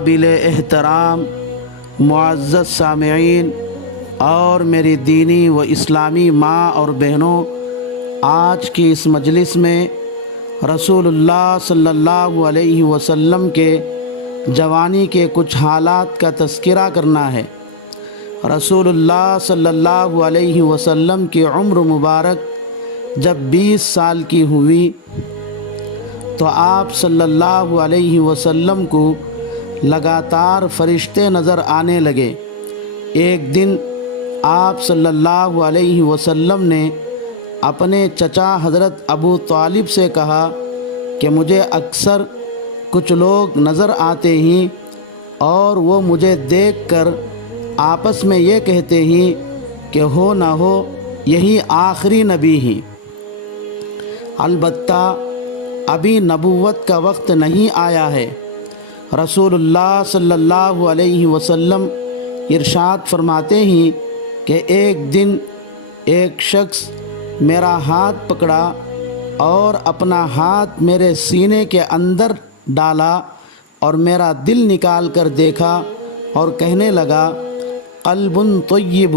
قابل احترام معزز سامعین اور میری دینی و اسلامی ماں اور بہنوں، آج کی اس مجلس میں رسول اللہ صلی اللہ علیہ وسلم کے جوانی کے کچھ حالات کا تذکرہ کرنا ہے۔ رسول اللہ صلی اللہ علیہ وسلم کی عمر مبارک جب 20 سال کی ہوئی تو آپ صلی اللہ علیہ وسلم کو لگاتار فرشتے نظر آنے لگے۔ ایک دن آپ صلی اللہ علیہ وسلم نے اپنے چچا حضرت ابو طالب سے کہا کہ مجھے اکثر کچھ لوگ نظر آتے ہیں اور وہ مجھے دیکھ کر آپس میں یہ کہتے ہیں کہ ہو نہ ہو یہی آخری نبی ہیں۔ البتہ ابھی نبوت کا وقت نہیں آیا ہے۔ رسول اللہ صلی اللہ علیہ وسلم ارشاد فرماتے ہیں کہ ایک دن ایک شخص میرا ہاتھ پکڑا اور اپنا ہاتھ میرے سینے کے اندر ڈالا اور میرا دل نکال کر دیکھا اور کہنے لگا قلب طیب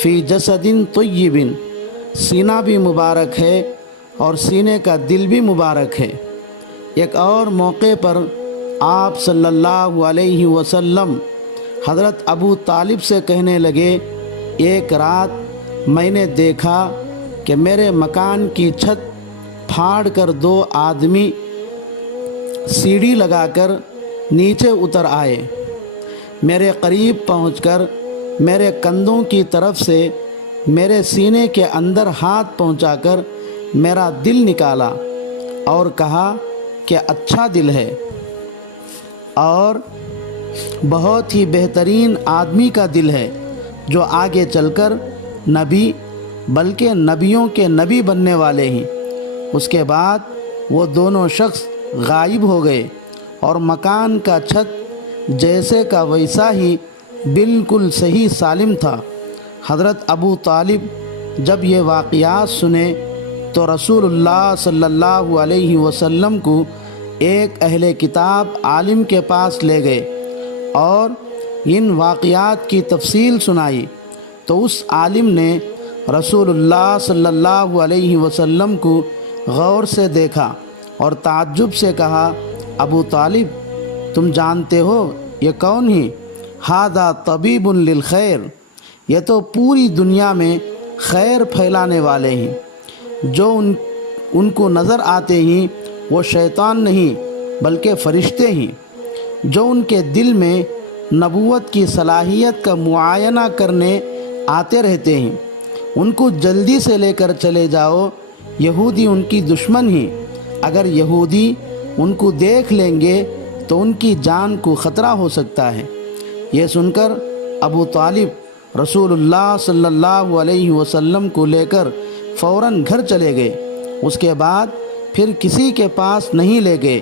فی جسد طیب، سینہ بھی مبارک ہے اور سینے کا دل بھی مبارک ہے۔ ایک اور موقع پر آپ صلی اللہ علیہ وسلم حضرت ابو طالب سے کہنے لگے ایک رات میں نے دیکھا کہ میرے مکان کی چھت پھاڑ کر 2 آدمی سیڑھی لگا کر نیچے اتر آئے، میرے قریب پہنچ کر میرے کندھوں کی طرف سے میرے سینے کے اندر ہاتھ پہنچا کر میرا دل نکالا اور کہا کہ اچھا دل ہے اور بہت ہی بہترین آدمی کا دل ہے جو آگے چل کر نبی بلکہ نبیوں کے نبی بننے والے ہیں۔ اس کے بعد وہ دونوں شخص غائب ہو گئے اور مکان کا چھت جیسے کا ویسا ہی بالکل صحیح سالم تھا۔ حضرت ابو طالب جب یہ واقعات سنے تو رسول اللہ صلی اللہ علیہ وسلم کو ایک اہل کتاب عالم کے پاس لے گئے اور ان واقعات کی تفصیل سنائی تو اس عالم نے رسول اللہ صلی اللہ علیہ وسلم کو غور سے دیکھا اور تعجب سے کہا ابو طالب تم جانتے ہو یہ کون ہیں؟ ھذا طبیب للخیر، یہ تو پوری دنیا میں خیر پھیلانے والے ہیں۔ جو ان کو نظر آتے ہیں وہ شیطان نہیں بلکہ فرشتے ہیں جو ان کے دل میں نبوت کی صلاحیت کا معائنہ کرنے آتے رہتے ہیں۔ ان کو جلدی سے لے کر چلے جاؤ، یہودی ان کی دشمن ہیں، اگر یہودی ان کو دیکھ لیں گے تو ان کی جان کو خطرہ ہو سکتا ہے۔ یہ سن کر ابو طالب رسول اللہ صلی اللہ علیہ وسلم کو لے کر فوراً گھر چلے گئے۔ اس کے بعد پھر کسی کے پاس نہیں لے گئے۔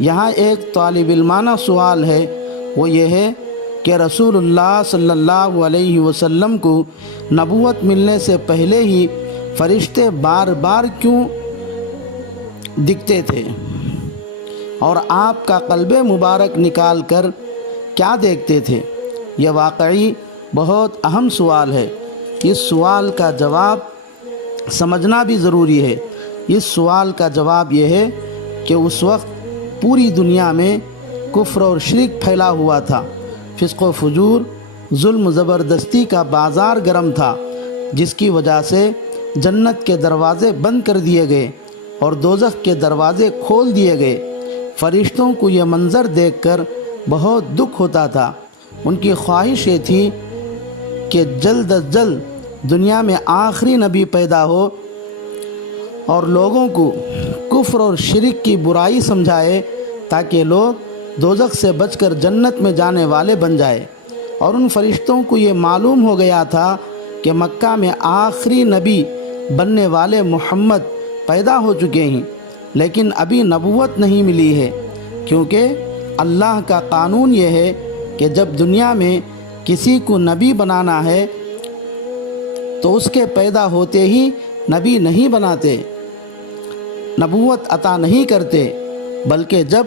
یہاں ایک طالب علمانہ سوال ہے، وہ یہ ہے کہ رسول اللہ صلی اللہ علیہ وسلم کو نبوت ملنے سے پہلے ہی فرشتے بار بار کیوں دکھتے تھے اور آپ کا قلب مبارک نکال کر کیا دیکھتے تھے؟ یہ واقعی بہت اہم سوال ہے۔ اس سوال کا جواب سمجھنا بھی ضروری ہے۔ اس سوال کا جواب یہ ہے کہ اس وقت پوری دنیا میں کفر اور شرک پھیلا ہوا تھا، فسق و فجور، ظلم زبردستی کا بازار گرم تھا، جس کی وجہ سے جنت کے دروازے بند کر دیے گئے اور دوزخ کے دروازے کھول دیے گئے۔ فرشتوں کو یہ منظر دیکھ کر بہت دکھ ہوتا تھا۔ ان کی خواہش یہ تھی کہ جلد از جلد دنیا میں آخری نبی پیدا ہو اور لوگوں کو کفر اور شرک کی برائی سمجھائے تاکہ لوگ دوزخ سے بچ کر جنت میں جانے والے بن جائے۔ اور ان فرشتوں کو یہ معلوم ہو گیا تھا کہ مکہ میں آخری نبی بننے والے محمد پیدا ہو چکے ہیں، لیکن ابھی نبوت نہیں ملی ہے، کیونکہ اللہ کا قانون یہ ہے کہ جب دنیا میں کسی کو نبی بنانا ہے تو اس کے پیدا ہوتے ہی نبی نہیں بناتے، نبوت عطا نہیں کرتے، بلکہ جب